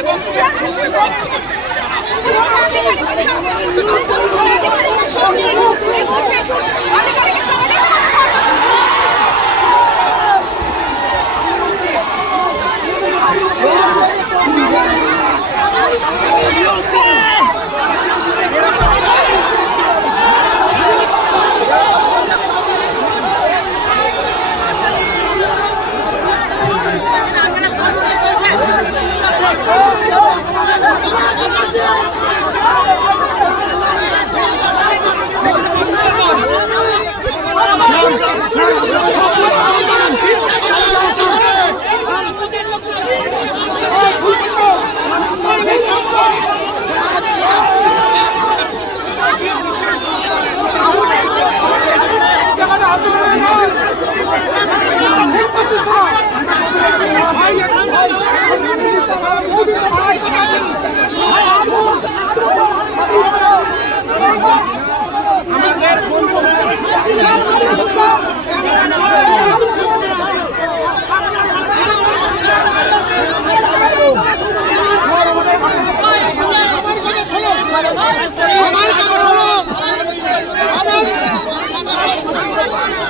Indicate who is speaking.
Speaker 1: এবং